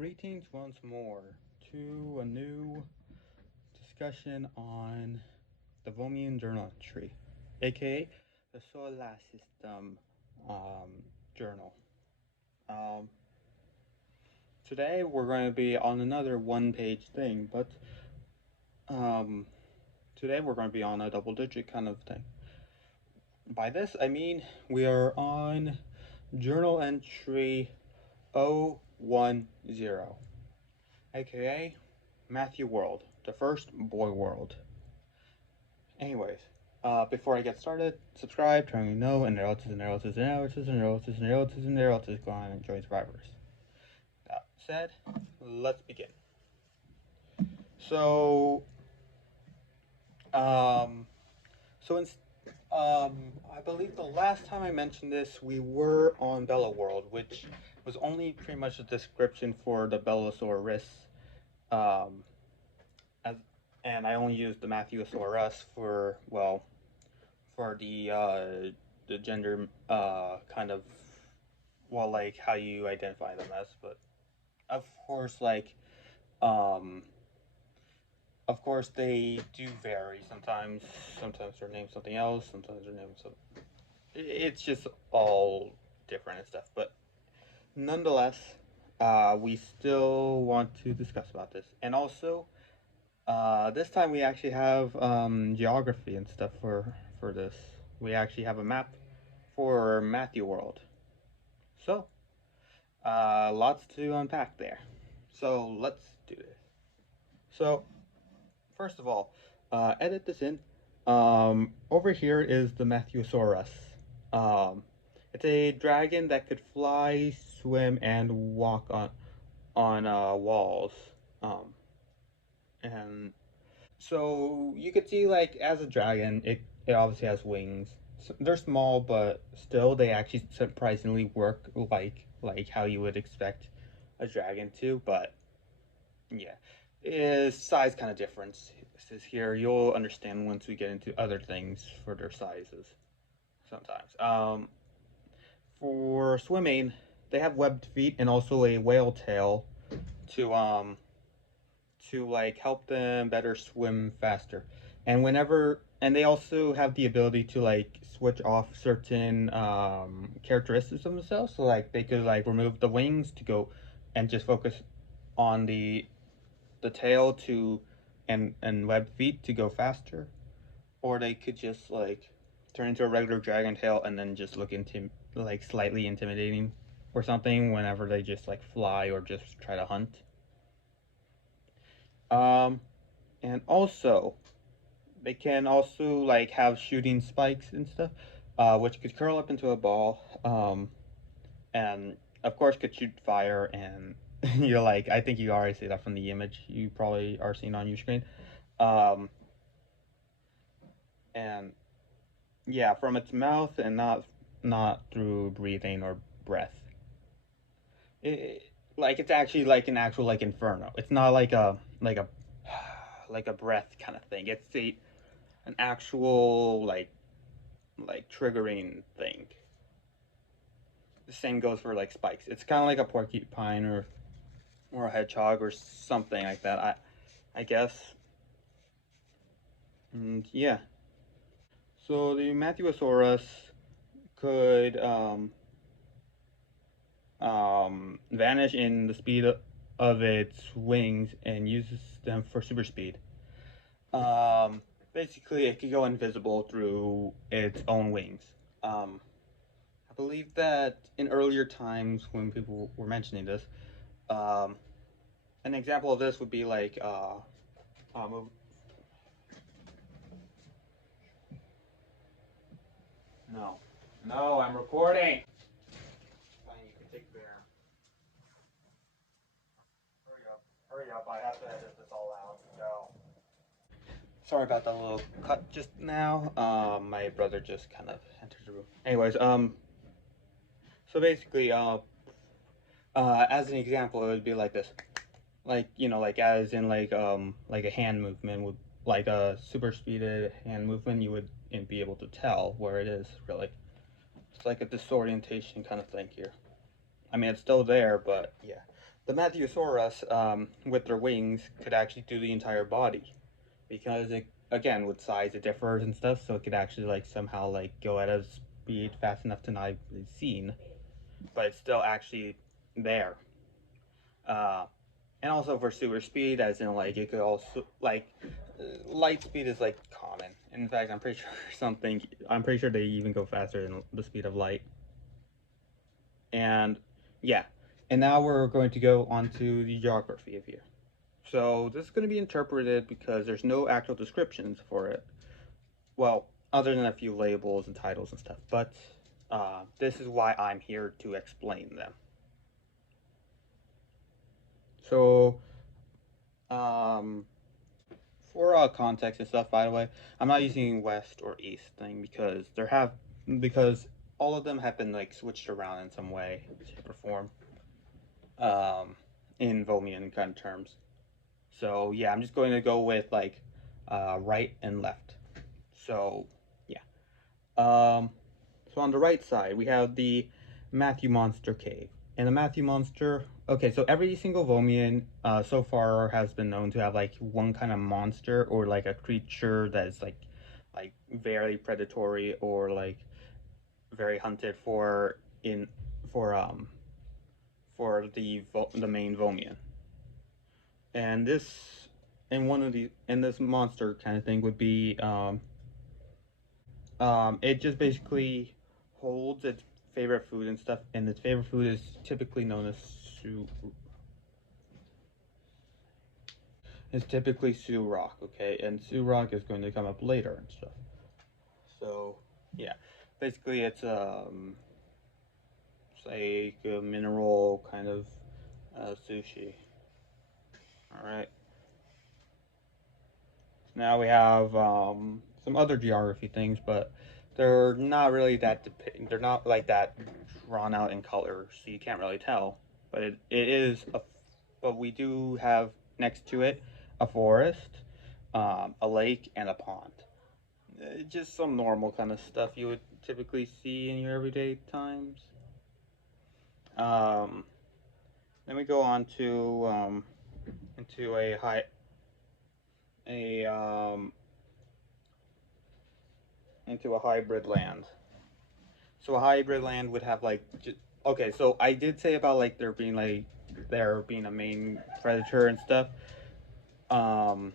Greetings once more to a new discussion on the Vomian Journal Entry, aka the Solar System Journal. Um, Today we're going to be on another one-page thing, but um, today we're going to be on a double-digit kind of thing. By this I mean we are on Journal Entry 010, aka Matthew World, the first boy world. Anyways, before I get started, subscribe, turn on know, and narratives and narratives and narratives and narratives and narratives and narratives go on and enjoy Survivors. That said, let's begin. So, um, so in, I believe the last time I mentioned this, we were on Bella World, which was only pretty much a description for the Bellasaurus, um, as, and I only used the Matthewosaurus for the gender kind of like how you identify them as, but of course um of course they do vary. Sometimes they're named something else, sometimes they're named something. It's just all different and stuff, but nonetheless, we still want to discuss about this. And also, this time we actually have geography and stuff for this. We actually have a map for Matthew World. So, lots to unpack there. So let's do this. So, first of all, edit this in. Over here is the Matthewosaurus. Um, it's a dragon that could fly, swim, and walk on walls. Um, and so you could see like as a dragon, it obviously has wings. So they're small, but still they actually surprisingly work like how you would expect a dragon to. But yeah, is size kind of differences here. You'll understand once we get into other things for their sizes. Sometimes. For swimming, they have webbed feet and also a whale tail to help them better swim faster. And they also have the ability to like switch off certain characteristics of themselves. So like they could like remove the wings to go and just focus on the tail to and webbed feet to go faster, or they could just like turn into a regular dragon tail and then just look like slightly intimidating or something whenever they just like fly or just try to hunt. Um, and also they can also like have shooting spikes and stuff, which could curl up into a ball. And of course could shoot fire and you're like I think you already see that from the image you probably are seeing on your screen. Um, and yeah, from its mouth and not through breathing or breath. It, like it's actually like an actual like inferno. It's not like a breath kind of thing. It's an actual like triggering thing. The same goes for like spikes. It's kind of like a porcupine or a hedgehog or something like that. I guess. And yeah. So the Matthewosaurus could vanish in the speed of its wings and uses them for super speed. Um, Basically, it could go invisible through its own wings. I believe that in earlier times when people were mentioning this, um, an example of this would be like no, no, I'm recording. Fine, you can take bear. Hurry up! I have to edit this all out. Go. Sorry about that little cut just now. My brother just kind of entered the room. Anyways, so basically, as an example, it would be like this, like like as in like a hand movement would like a super speeded hand movement, you would be able to tell where it is really. It's like a disorientation kind of thing here. I mean, it's still there, but yeah. the Mattheosaurus, with their wings, could actually do the entire body because it, again, with size it differs and stuff, so it could actually like somehow like go at a speed fast enough to not be seen, but it's still actually there. Uh, and also for super speed, as in like it could also like light speed is like common. In fact, I'm pretty sure something. I'm pretty sure they even go faster than the speed of light. And yeah, and now we're going to go on to the geography of here. So this is going to be interpreted because there's no actual descriptions for it. Well, other than a few labels and titles and stuff. But this is why I'm here to explain them. So um, for context and stuff, by the way, I'm not using west or east thing because all of them have been like switched around in some way, shape, or form, um, in Vomian kind of terms. So yeah, I'm just going to go with like right and left. So yeah. So on the right side, we have the Matthew Monster Cave. And the Matthew Monster, okay, so every single Vomian so far has been known to have like one kind of monster or like a creature that is like very predatory or like very hunted for in for um for the main Vomian. And this and one of the and this monster kind of thing would be it just basically holds its favorite food and stuff, and its favorite food is typically known as su. Is typically Sue Rock, okay, and Sue Rock is going to come up later and stuff. So yeah, basically it's like a mineral kind of sushi. All right. Now we have some other geography things, but they're not really they're not like that drawn out in color, so you can't really tell. But it is but we do have next to it a forest, a lake, and a pond. Just some normal kind of stuff you would typically see in your everyday times. Um, then we go on to into a into a hybrid land. So a hybrid land would have like okay. So I did say about like there being a main predator and stuff. Um,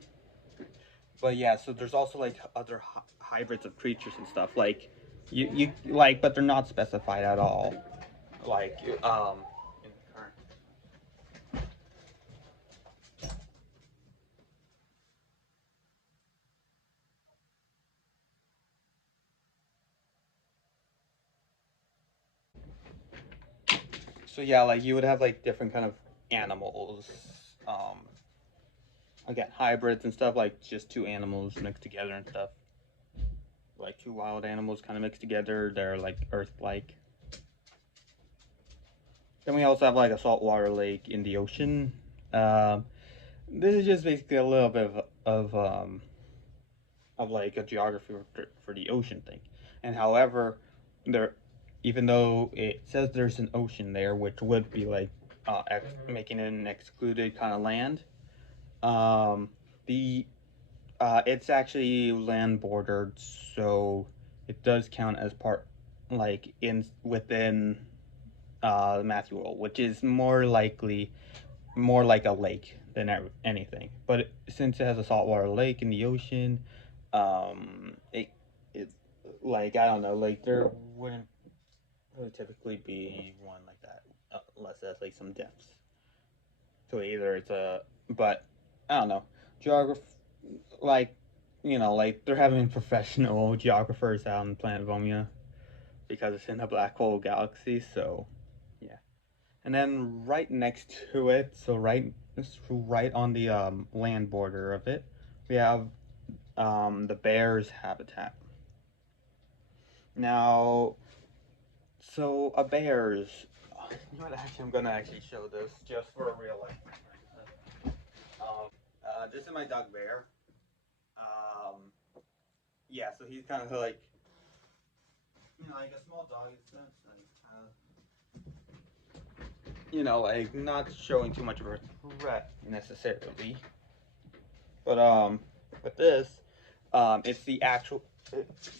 but yeah, so there's also like other hybrids of creatures and stuff. Like you like, but they're not specified at all. Like in the current. So yeah, like you would have like different kind of animals. Um, again, hybrids and stuff like just two animals mixed together and stuff. Like two wild animals kind of mixed together. They're like Earth-like. Then we also have like a saltwater lake in the ocean. Um, this is just basically a little bit of like a geography for the ocean thing. And however, there, even though it says there's an ocean there, which would be like making it an excluded kind of land, um, the it's actually land bordered, so it does count as part like in within Matthew World, which is more like a lake than anything. But since it has a saltwater lake in the ocean, it like I don't know, like there wouldn't really typically be one like that unless it has like some depths. So either it's a, but I don't know, geography like like they're having professional geographers out in Planet Vomia because it's in a black hole galaxy. So yeah. And then right next to it, so right on the land border of it, we have the bear's habitat. Now, so a bear's. You know what? Actually, I'm gonna actually show this just for a real life. This is my dog Bear. Um, yeah, so he's kind of like like a small dog. It's kind of like not showing too much of a threat necessarily. But with this, it's the actual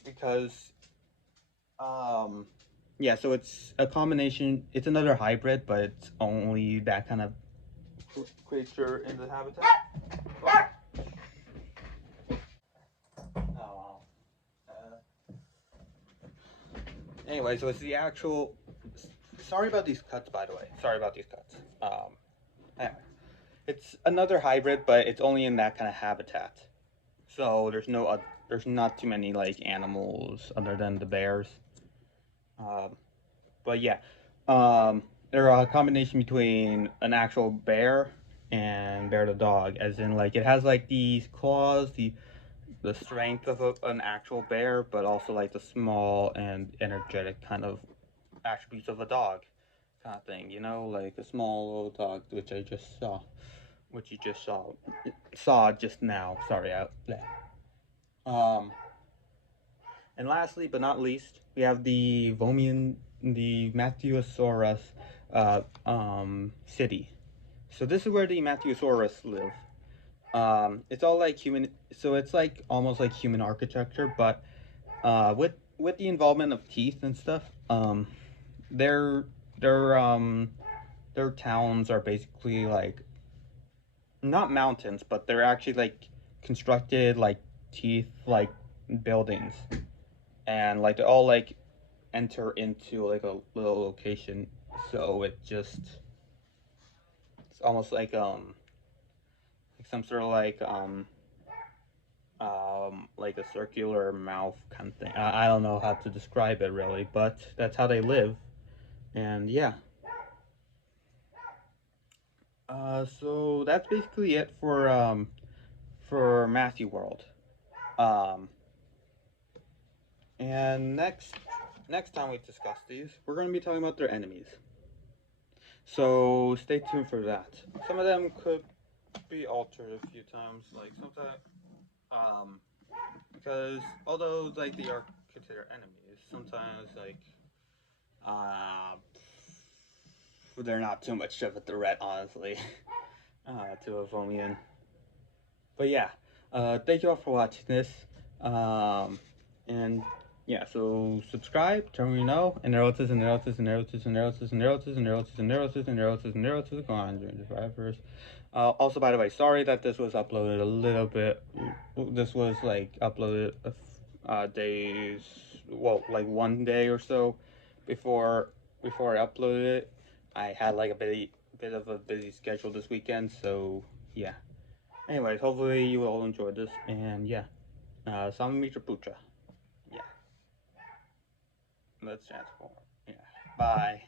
because um, yeah. So it's a combination. It's another hybrid, but it's only that kind of creature in the habitat. Oh. Anyway, so it's the actual. Sorry about these cuts, by the way. Sorry about these cuts. Anyway, it's another hybrid, but it's only in that kind of habitat. So there's not too many like animals other than the bears. Um, but yeah, they're a combination between an actual bear and bear the dog, as in like it has like these claws, the strength of an actual bear, but also like the small and energetic kind of attributes of a dog, kind of thing. Like a small little dog, which you just saw just now. Sorry, um, and lastly, but not least, we have the Matthewosaurus city. So this is where the Matthewosaurus live. It's all like human, so it's like almost like human architecture, but with the involvement of teeth and stuff. Their their um their towns are basically like not mountains, but they're actually like constructed like teeth like buildings, and like they all like enter into like a little location. So it's almost like some sort of like a circular mouth kind of thing. I don't know how to describe it really, but that's how they live. And yeah, so that's basically it for Matthew World. Um, and next time we discuss these, we're going to be talking about their enemies. So stay tuned for that. Some of them could be altered a few times, like sometimes, um, because although like they are considered enemies, sometimes like uh, they're not too much of a threat, honestly, to Evomian. But yeah, thank you all for watching this. And yeah, so subscribe, turn on know, and neurosis and neurosis and neurosis and neurosis and neurosis and neurosis and neurosis and neurosis and neurosis. Go on, during the drivers. Also, by the way, sorry that this was uploaded a little bit. This was like uploaded days, well, like one day or so before I uploaded it. I had like a bit of a busy schedule this weekend, so yeah. Anyways, hopefully you all enjoyed this, and yeah, Samimitra Putra. Yeah, let's transform. Yeah, bye.